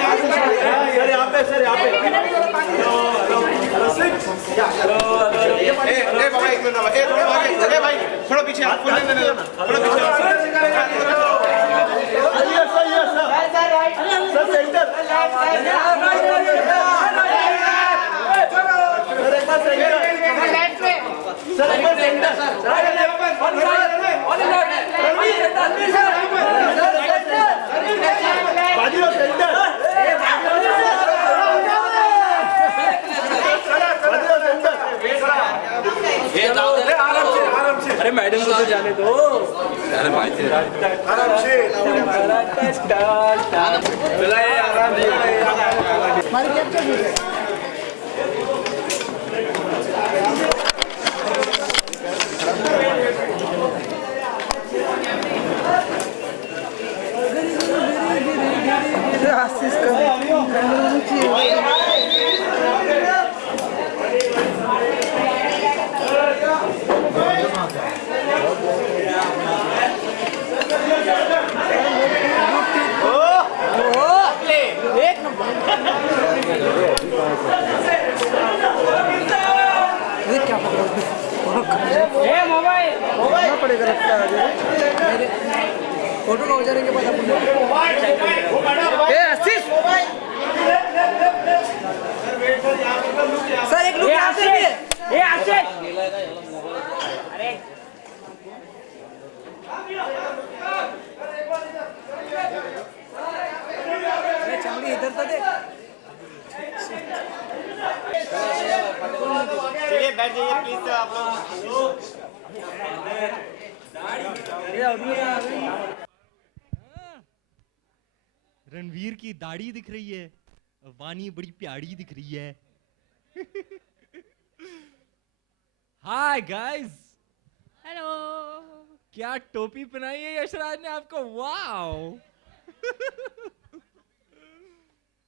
Sir यहाँ पे बाबा एक मिनट बाबा ए भाई थोड़ा पीछे आप थोड़ा पीछे अरे मैडम को तो जाने दो। अरे भाई आराम से पड़ेगा लगता है फोटो का हो जाने के बाद सर एक लुक यहाँ से अरे चमड़ी इधर तो दे चलिए बैठ जाइए प्लीज सर आप लोग रणवीर की दाढ़ी दिख रही है, वानी बड़ी प्यारी दिख रही है। Hi guys, hello. क्या टोपी पहनाई है यशराज ने आपको, वाओ।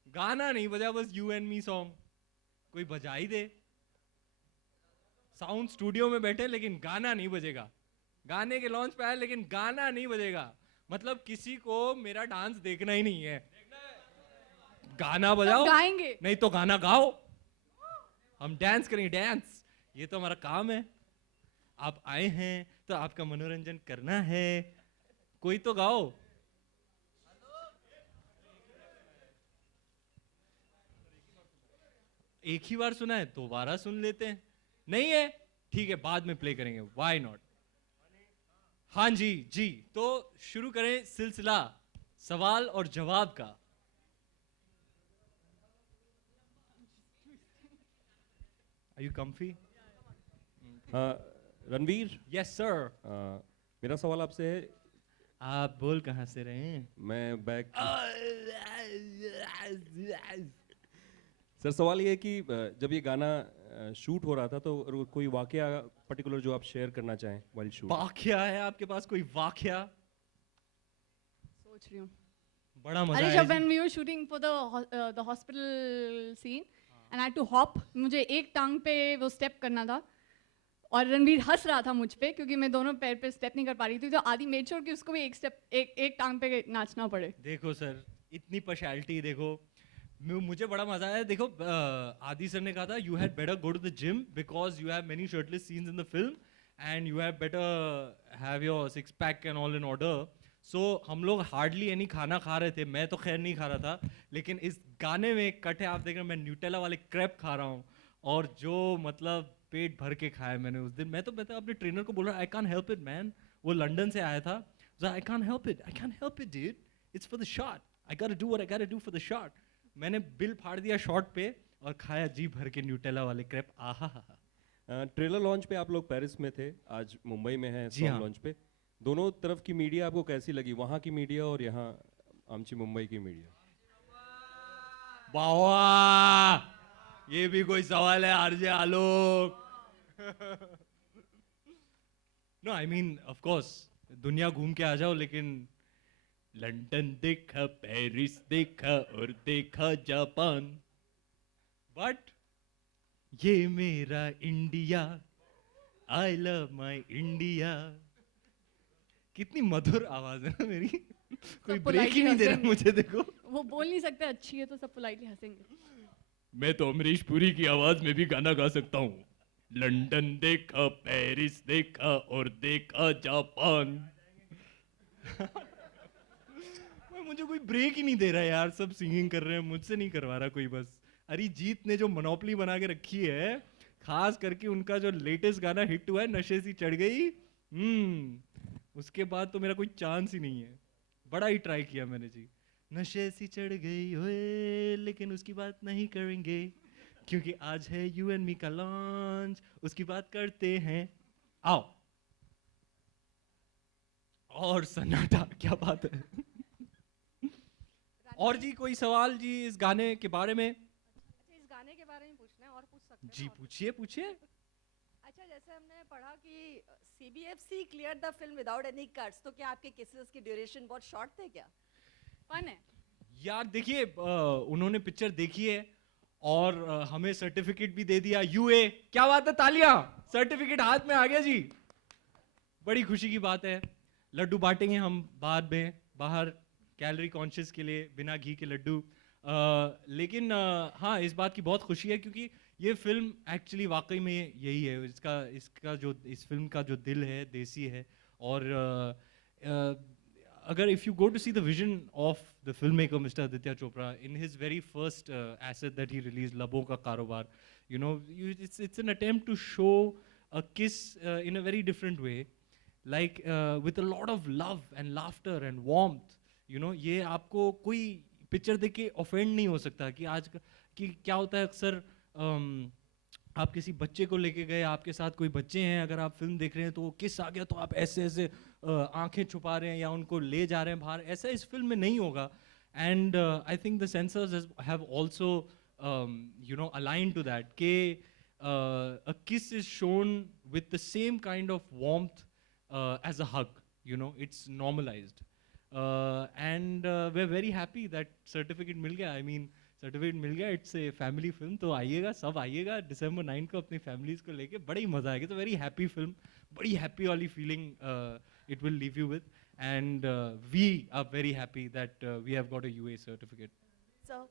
गाना नहीं बजा, बस यू एंड मी सॉन्ग कोई बजा ही दे। साउंड स्टूडियो में बैठे लेकिन गाना नहीं बजेगा, गाने के लॉन्च पे आए लेकिन गाना नहीं बजेगा। मतलब किसी को मेरा डांस देखना ही नहीं है। गाना बजाओ, गाएंगे नहीं तो गाना गाओ, हम डांस करेंगे। डांस ये तो हमारा काम है। आप आए हैं तो आपका मनोरंजन करना है, कोई तो गाओ। एक ही बार सुना है, दोबारा सुन लेते हैं। नहीं है ठीक है, बाद में प्ले करेंगे, व्हाई नॉट। हाँ जी जी, तो शुरू करें सिलसिला सवाल और जवाब का। Are you comfy? Ranveer, Yes sir. मेरा सवाल आपसे है। आप बोल कहाँ से रहे हैं? मैं बैक सर, सवाल ये है कि जब ये गाना शूट हो रहा था तो कोई वाकया पर्टिकुलर जो आप शेयर करना चाहें वाइल शूट। वाकया है आपके पास कोई वाकया? सोच रही हूँ। बड़ा मजा अरे आया जब जी। when we were shooting for the hospital scene and I had to hop, मुझे एक टांग पे वो स्टेप करना था और रणवीर हंस रहा था मुझ पे क्योंकि मैं दोनों पैर पे स्टेप नहीं कर पा रही थी, तो आदि मेड श्योर कि उसको भी एक स्टेप एक टांग पे नाचना पड़े। देखो सर, इतनी पर्सनैलिटी देखो, मुझे बड़ा मजा आया। देखो आदि सर ने कहा था you had better go to the gym because you have many shirtless scenes in the film and you have better have your six pack and all in order. So हम लोग हार्डली एनी खाना खा रहे थे, मैं तो खैर नहीं खा रहा था, लेकिन इस गाने में एक कट है, आप देख रहे हैं मैं न्यूटेला वाले क्रैप खा रहा हूँ और जो मतलब पेट भर के खाया मैंने उस दिन। मैं तो अपने ट्रेनर को बोल रहा I can't help it man, वो लंदन से आया था, I can't help it dude, it's for the shot, I got to do what I got to do for the shot. मैंने बिल फाड़ दिया शॉट पे और खाया जी भर के न्यूटेला वाले क्रैप। आहा हा। ट्रेलर लॉन्च पे आप लोग पेरिस में थे, आज मुंबई में है जी हाँ। लॉन्च पे। दोनों तरफ की मीडिया आपको कैसी लगी, वहाँ की मीडिया और यहाँ आमची मुंबई की मीडिया? वाह, ये भी कोई सवाल है RJ Alok? No I mean of course दुनिया घूम के आ जाओ, लेकिन लंदन देखा, पेरिस देखा और देखा जापान, बट ये मेरा India, I love my India. कितनी मधुर आवाज है ना मेरी कोई सब ब्रेक ही नहीं दे रहा politely मुझे देखो वो बोल नहीं सकते अच्छी है तो सब पोलाइटली हंसेंगे. मैं तो अमरीश पुरी की आवाज में भी गाना गा सकता हूँ. लंदन देखा, पेरिस देखा और देखा जापान. मुझे कोई ब्रेक ही नहीं दे रहा यार. सब सिंगिंग कर रहे हैं, मुझसे नहीं करवा रहा कोई. बस अरिजीत ने जो मोनोपोली बना के रखी है, खास करके उनका जो लेटेस्ट गाना हिट हुआ है नशे सी चढ़ गई, उसके बाद तो मेरा कोई चांस ही नहीं है. बड़ा ही ट्राई किया मैंने जी. नशे सी चढ़ गई ओए, लेकिन उसकी बात नहीं करेंगे क्योंकि आज है यू एंड मी का लॉन्च, उसकी बात करते हैं. आओ. और सन्नाटा, क्या बात है. और जी कोई सवाल जी इस गाने के बारे में? अच्छा, इस गाने के बारे में पूछना है और पूछ सकते हैं जी और? पूछिए पूछिए. अच्छा, जैसे हमने पढ़ा कि CBFC clear the film without any cuts, तो क्या आपके केसेस की ड्यूरेशन बहुत शॉर्ट थे क्या? फन है. यार देखिए, उन्होंने पिक्चर देखी है और हमें सर्टिफिकेट भी दे दिया. यूए, क्या बात है, तालियां. सर्टिफिकेट हाथ में आ गया जी. बड़ी खुशी की बात है. लड्डू बांटेंगे हम बाद में बाहर कैलोरी कॉन्शियस के लिए, बिना घी के लड्डू. लेकिन हाँ, इस बात की बहुत खुशी है क्योंकि ये फिल्म एक्चुअली वाकई में यही है. इसका जो इस फिल्म का जो दिल है देसी है. और अगर if you go to see the vision of the filmmaker mister Aditya Chopra in his very first asset that he release, Labon Ka Karobaar, you know, it's an attempt to show a kiss in a very different way, like with a lot of love and laughter and warmth, you know. ये आपको कोई picture देख के offend नहीं हो सकता कि आज कि क्या होता है अक्सर, आप किसी बच्चे को लेके गए, आपके साथ कोई बच्चे हैं, अगर आप फिल्म देख रहे हैं तो किस आ गया तो आप ऐसे ऐसे आंखें छुपा रहे हैं या उनको ले जा रहे हैं बाहर. ऐसा इस फिल्म में नहीं होगा. And I think the sensors have also you know aligned to that के a kiss is shown with the same kind of warmth as a hug, you know. It's normalized, and we're very happy that certificate मिल गया. I mean certificate मिल गया. It's a family film. तो आइएगा, सब आइएगा December 9 को अपनी families को लेके. बड़ा ही मजा आएगा. तो वेरी हैप्पी फिल्म, बड़ी हैप्पी वाली feeling it will leave you with. And we are very happy that we have got a UA certificate. So,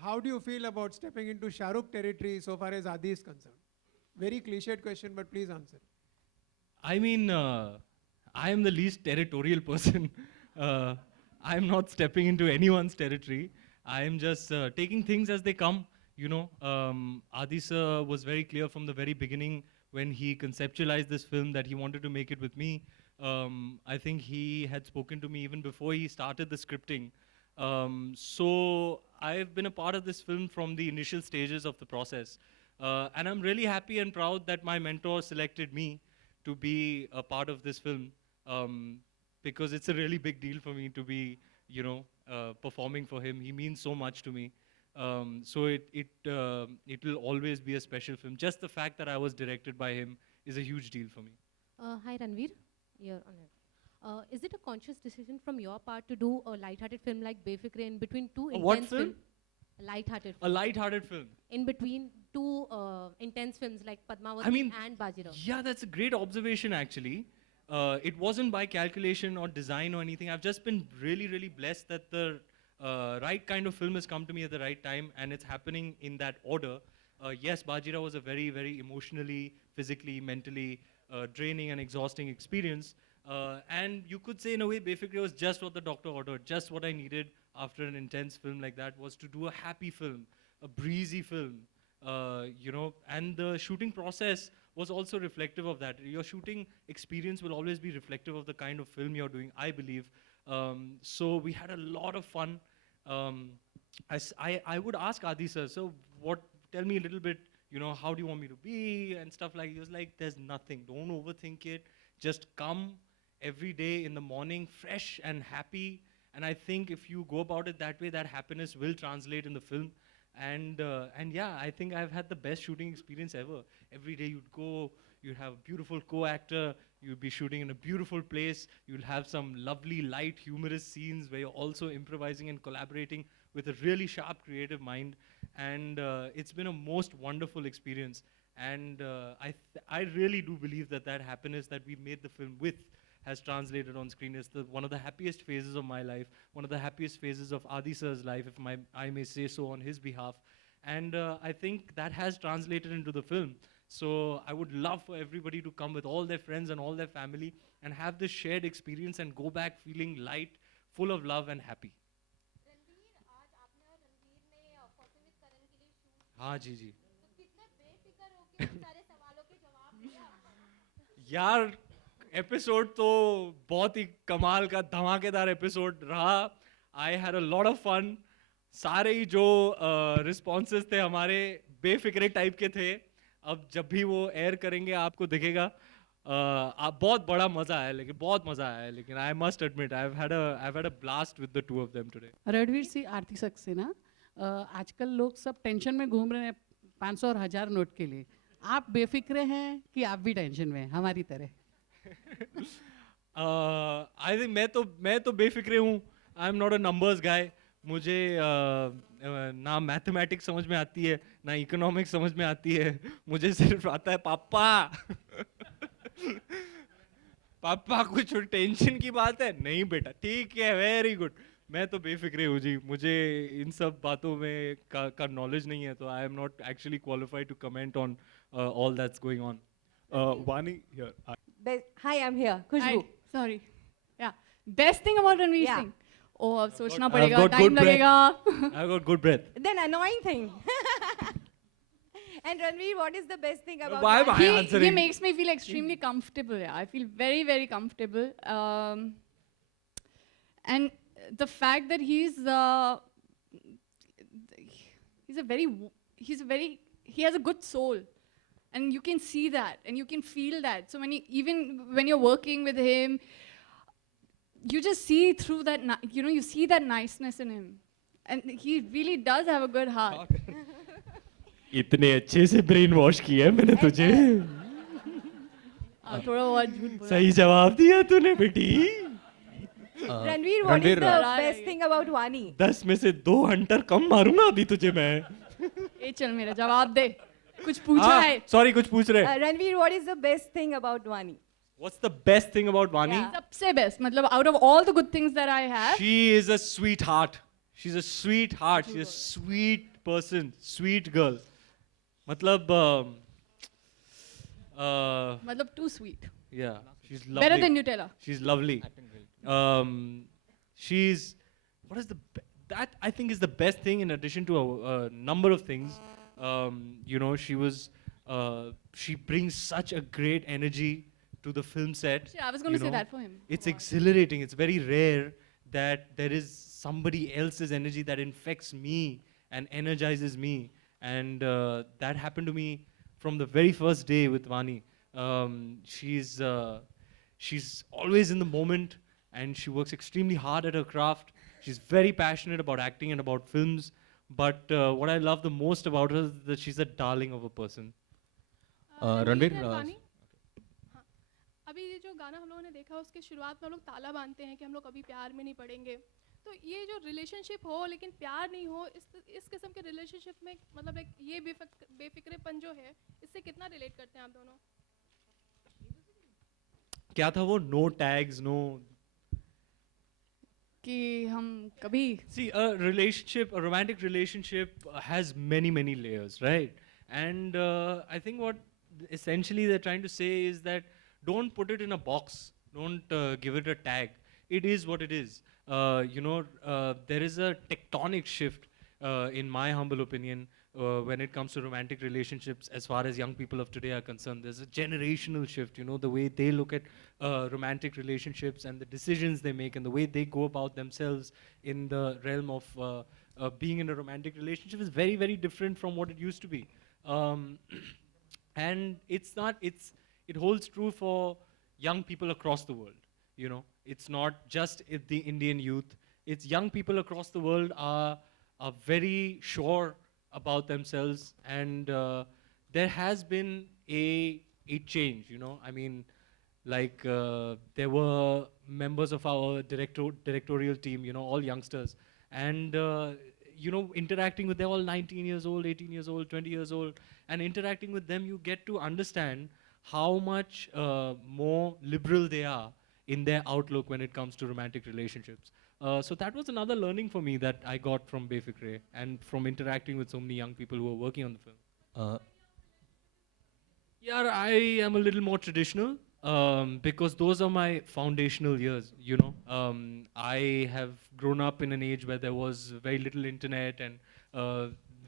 How do you feel about stepping into Shah Rukh territory so far as Adi is concerned? Very cliched question, but please answer. I mean, I am the least territorial person. I am not stepping into anyone's territory. I am just taking things as they come. You know, Adi sir was very clear from the very beginning when he conceptualized this film that he wanted to make it with me. I think he had spoken to me even before he started the scripting. So I've been a part of this film from the initial stages of the process. And I'm really happy and proud that my mentor selected me to be a part of this film, because it's a really big deal for me to be, you know, performing for him. He means so much to me. So it will always be a special film. Just the fact that I was directed by him is a huge deal for me. Hi Ranveer, you're on it. Is it a conscious decision from your part to do a light-hearted film like Befikre in between two A what intense film? A light-hearted A light-hearted film. in between two intense films like Padmavati I mean, and Bajirao? Yeah, that's a great observation actually. It wasn't by calculation or design or anything. I've just been really, really blessed that the right kind of film has come to me at the right time, and it's happening in that order. Yes, Bajirao was a very, very emotionally, physically, mentally draining and exhausting experience. And you could say in a way Befikre was just what the doctor ordered, just what I needed after an intense film like that, was to do a happy film, a breezy film, you know. And the shooting process was also reflective of that. Your shooting experience will always be reflective of the kind of film you're doing, I believe. So we had a lot of fun. I would ask Adi sir, so tell me a little bit, you know, how do you want me to be and stuff like. He was like, there's nothing, don't overthink it, just come every day in the morning fresh and happy. And I think if you go about it that way, that happiness will translate in the film. And yeah, I think I've had the best shooting experience ever. Every day you'd go, you'd have a beautiful co-actor, you'd be shooting in a beautiful place, you'll have some lovely, light, humorous scenes where you're also improvising and collaborating with a really sharp, creative mind. and it's been a most wonderful experience. And I really do believe that that happiness that we made the film with has translated on screen. It's one of the happiest phases of my life, one of the happiest phases of Adi sir's life, if I may say so on his behalf. And I think that has translated into the film. So I would love for everybody to come with all their friends and all their family and have this shared experience and go back feeling light, full of love and happy. हाँ जी जी यार episode तो बहुत ही कमाल का धमाकेदार episode रहा. I had a lot of fun. सारे ही जो रिस्पॉन्सेस थे हमारे बेफिक्रे टाइप के थे. अब जब भी वो एयर करेंगे आपको दिखेगा. बहुत बड़ा मजा आया, लेकिन बहुत मजा आया. लेकिन I must admit I have had a blast with the two of them today. Ranveer Singh, Aarti Saxena, आजकल लोग सब टेंशन में घूम रहे हैं 500 और 1000 नोट के लिए. आप बेफिक्रे हैं कि आप भी टेंशन में हैं हमारी तरह? आई थिंक मैं तो बेफिक्रे हूँ. I am not a numbers guy. मुझे ना मैथमेटिक्स समझ में आती है, ना इकोनॉमिक्स समझ में आती है. मुझे सिर्फ आता है पापा. पापा कुछ टेंशन की बात है? नहीं बेटा, ठीक है, वेरी गुड. मैं तो बेफिक्रे हूँ जी. मुझे इन सब बातों में का नॉलेज नहीं है, तो I am not actually qualified to comment on all that's going on. Vani here. Hi, I'm here. Khushbu. Sorry. Yeah. Best thing about Ranveer Yeah. Singh. Oh, अब सोचना I've पड़ेगा, got time good breath. लगेगा. I've got good breath. Then annoying thing. And Ranveer, what is the best thing about Why am Vani? I answering? He makes me feel extremely comfortable. Yeah. I feel very, very comfortable. And the fact that he has a good soul. And you can see that, and you can feel that. So even when you're working with him, you just see through that, you see that niceness in him. And he really does have a good heart. इतने अच्छे से brain wash किया है मैंने तुझे. थोड़ा बहुत झूठ बोला. सही जवाब दिया तूने बेटी. Ranveer, what is the best thing about Vani? 10 में से 2 हंटर कम मारूंगा अभी तुझे मैं. ए चल मेरा जवाब दे. कुछ पूछा है? सॉरी, कुछ पूछ रहे. Ranveer, what is the best thing about Vani? What's the best thing about Vani? Yeah. सबसे best, मतलब out of all the good things that I have, She is a sweetheart. She's a sweetheart. She's a sweet person, sweet girl. मतलब मतलब too sweet. yeah, she's lovely. Better than Nutella. She's lovely. She's what is that I think is the best thing in addition to a number of things. She brings such a great energy to the film set. Yeah, I was going to say that for him. It's exhilarating. It's very rare that there is somebody else's energy that infects me and energizes me. And that happened to me from the very first day with Vani. She's always in the moment, and she works extremely hard at her craft. She's very passionate about acting and about films. But what I love the most about her is that she's a darling of a person. Ranveer, हाँ, अभी ये जो गाना हम लोगों ने देखा उसके शुरुआत में हम लोग ताला बांधते हैं कि हम लोग कभी प्यार में नहीं पड़ेंगे. तो ये जो रिलेशनशिप हो लेकिन प्यार नहीं हो, इस किस्म के रिलेशनशिप में मतलब एक ये बेफिक्रेपन जो है, इससे कितना रिलेट करते हैं आप दोनों? क्या था वो? No tags, no. कि हम कभी See, a romantic relationship has many layers, right? And I think what essentially they're trying to say is that don't put it in a box. Don't give it a tag. It is what it is. There is a tectonic shift, in my humble opinion, when it comes to romantic relationships as far as young people of today are concerned. There's a generational shift, the way they look at romantic relationships and the decisions they make and the way they go about themselves in the realm of being in a romantic relationship is very different from what it used to be. And it holds true for young people across the world. It's not just the Indian youth. It's young people across the world are very sure about themselves, and there has been a change. I mean, like there were members of our directorial team, all youngsters, and you know, interacting with, they're all 19 years old, 18 years old, 20 years old, and interacting with them, you get to understand how much more liberal they are in their outlook when it comes to romantic relationships. So that was another learning for me that I got from Befikre and from interacting with so many young people who are working on the film. Yeah, I am a little more traditional because those are my foundational years, you know. I have grown up in an age where there was very little internet and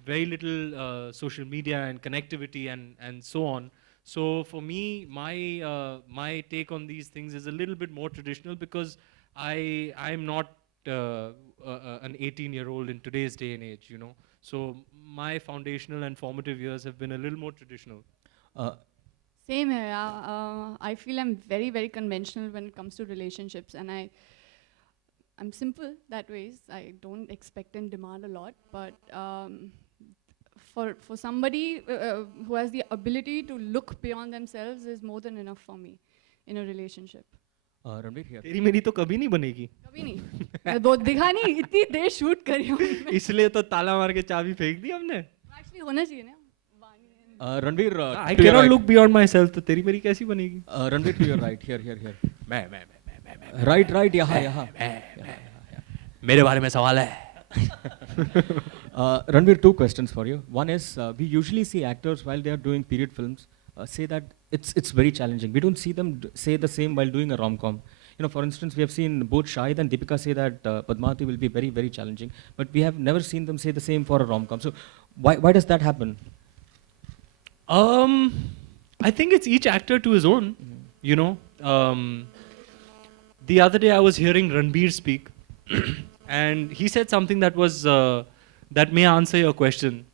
very little social media and connectivity and so on. So for me, my take on these things is a little bit more traditional because I'm not an 18-year-old in today's day and age, you know. So my foundational and formative years have been a little more traditional. Same here. Yeah. I feel I'm very, very conventional when it comes to relationships, and I'm simple that way. I don't expect and demand a lot, but for somebody who has the ability to look beyond themselves is more than enough for me in a relationship. Ranveer here. तेरी मेरी तो कभी नहीं बनेगी. कभी नहीं. मैं दो दिखा नहीं, इतनी देर शूट करी हूँ. इसलिए तो ताला मार के चाबी फेंक दी हमने. Actually होना चाहिए ना. Ranveer, I cannot look beyond myself. तो तेरी मेरी कैसी बनेगी? Ranveer, to your right, here. मैं. Right, यहाँ. मेरे बारे में सवाल है. Ranveer, two questions for you. One is, we usually see actors while they are doing period films say that it's very challenging. We don't see them say the same while doing a rom-com. You know, for instance, we have seen both Shahid and Deepika say that Padmavati will be very, very challenging, but we have never seen them say the same for a rom-com. So why does that happen? I think it's each actor to his own, you know. The other day I was hearing Ranbir speak and he said something that was, that may answer your question.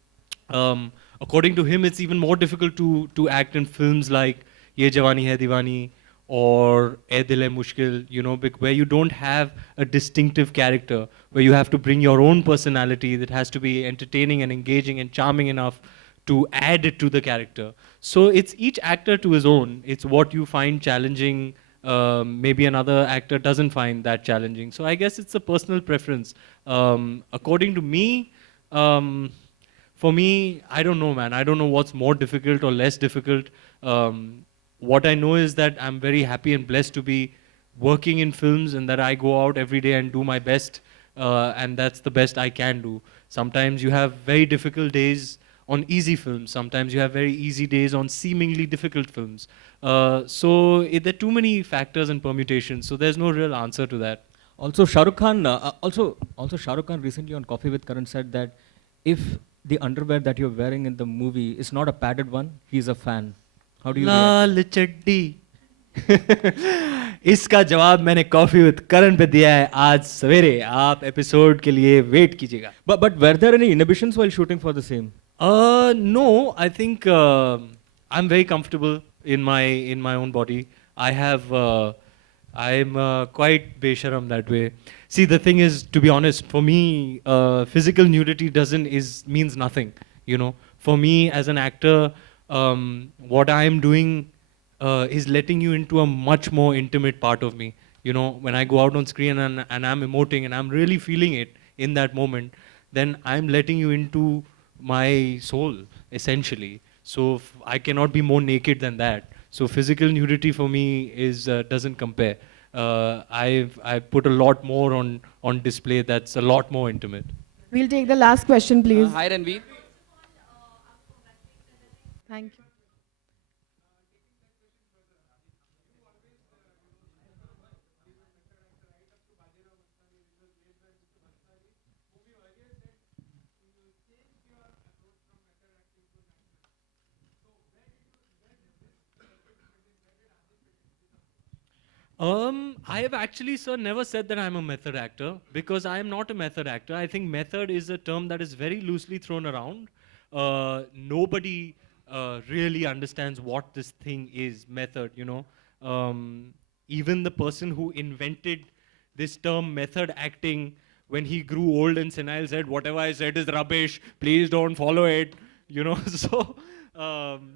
According to him, it's even more difficult to act in films like Ye Jawani Hai Diwani or Ae Dil Hai Mushkil, you know, where you don't have a distinctive character, where you have to bring your own personality that has to be entertaining and engaging and charming enough to add it to the character. So it's each actor to his own. It's what you find challenging. Maybe another actor doesn't find that challenging. So I guess it's a personal preference. According to me, for me, I don't know, man. I don't know what's more difficult or less difficult. What I know is that I'm very happy and blessed to be working in films and that I go out every day and do my best. And that's the best I can do. Sometimes you have very difficult days on easy films. Sometimes you have very easy days on seemingly difficult films. So there are too many factors and permutations. So there's no real answer to that. Also, Shah Rukh Khan, Shah Rukh Khan recently on Coffee with Karan said that if the underwear that you're wearing in the movie is not a padded one, he's a fan. How do you लाल चड्डी इसका जवाब मैंने coffee with करण पे दिया है आज सवेरे. आप एपिसोड के लिए वेट कीजिएगा. But were there any inhibitions while shooting for the same? No, I think I'm very comfortable in my own body. I'm quite besharam that way. See, the thing is, to be honest, for me, physical nudity means nothing. You know, for me as an actor, what I'm doing is letting you into a much more intimate part of me. You know, when I go out on screen and I'm emoting and I'm really feeling it in that moment, then I'm letting you into my soul, essentially. So I cannot be more naked than that. So physical nudity for me doesn't compare. I put a lot more on display that's a lot more intimate. We'll take the last question, please. Hi, Ranveer. Thank you. I have actually, sir, never said that I'm a method actor because I am not a method actor. I think method is a term that is very loosely thrown around. Nobody really understands what this thing is, method, you know. Even the person who invented this term method acting, when he grew old and senile, said, whatever I said is rubbish, please don't follow it, you know.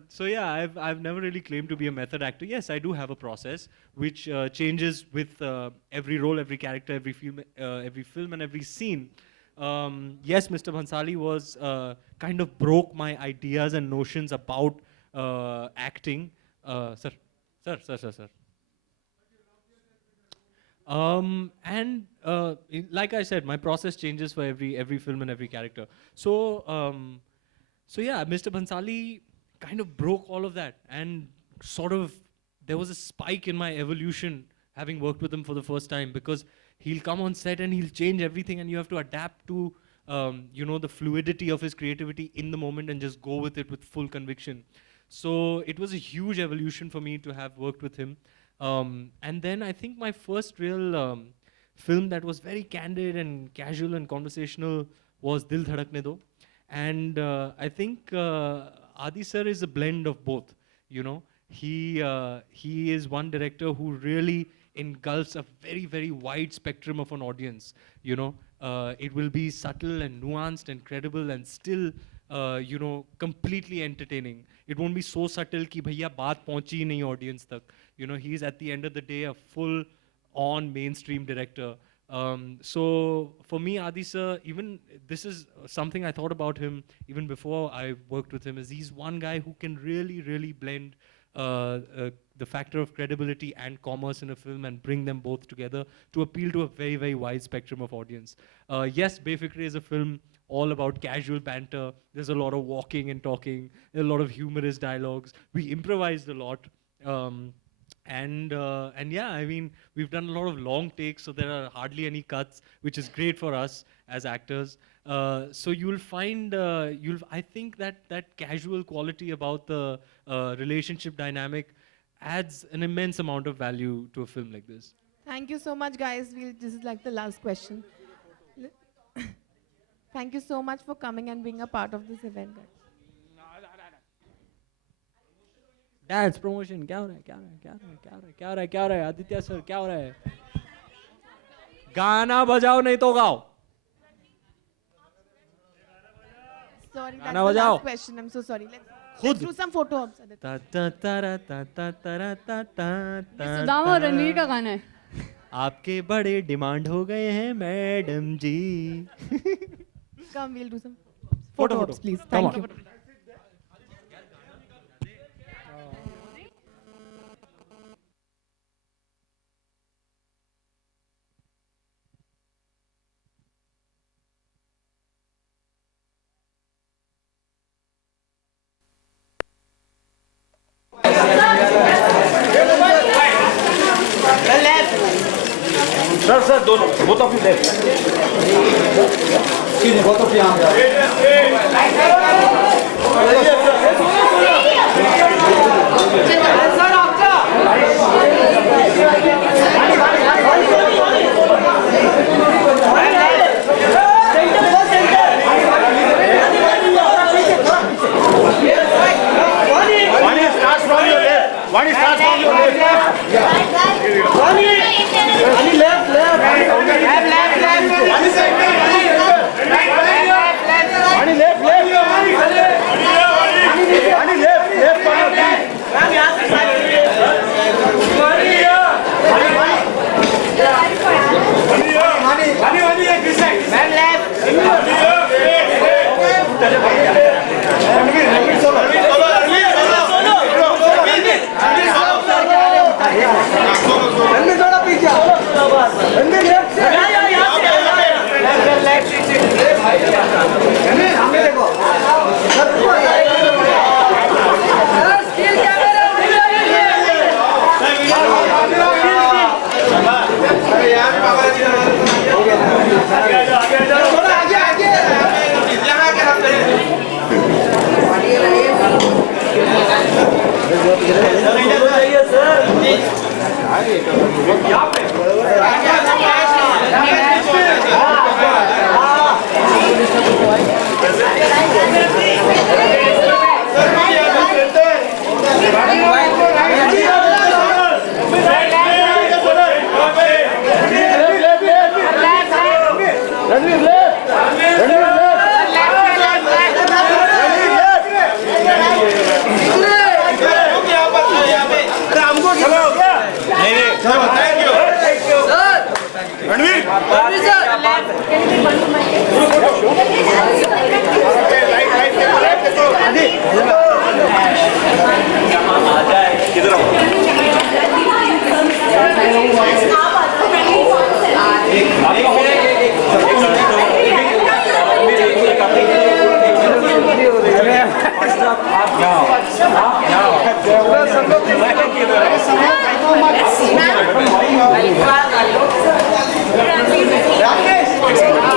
So yeah, I've never really claimed to be a method actor. Yes, I do have a process which changes with every role, every character, every film and every scene. yes, Mr. Bhansali was kind of broke my ideas and notions about acting. Sir. Like I said, my process changes for every film and every character. So yeah, Mr. Bhansali kind of broke all of that, and sort of there was a spike in my evolution having worked with him for the first time, because he'll come on set and he'll change everything, and you have to adapt to the fluidity of his creativity in the moment and just go with it with full conviction. So it was a huge evolution for me to have worked with him. And then I think my first real film that was very candid and casual and conversational was Dil Dhadakne Do. And I think Adi sir is a blend of both. He is one director who really engulfs a very, very wide spectrum of an audience. It will be subtle and nuanced and credible and still completely entertaining. It won't be so subtle कि भैया बात पहुंची ही नहीं audience तक. He's at the end of the day a full-on mainstream director. So for me, Adi sir, even this is something I thought about him even before I worked with him, is he's one guy who can really, really blend the factor of credibility and commerce in a film and bring them both together to appeal to a very, very wide spectrum of audience. Yes, Befikre is a film all about casual banter. There's a lot of walking and talking, a lot of humorous dialogues. We improvised a lot. And yeah, I mean, we've done a lot of long takes, so there are hardly any cuts, which is great for us as actors. So you'll find, I think that casual quality about the relationship dynamic adds an immense amount of value to a film like this. Thank you so much, guys. This is like the last question. Thank you so much for coming and being a part of this event, guys. Dance promotion. क्या हो रहा है Aditya sir, क्या हो रहा है? गाना बजाओ नहीं तो गाओ. Sorry, that's the last question. I'm so sorry. Let's do some photo ops. Sudama और रणवीर का गाना है. आपके बड़े डिमांड हो गए हैं madam ji. Come, we'll do some photo ops, please. Thank you. Sir, both of you left. Excuse me, both of you. One starts from your left. One left. चलो राकेश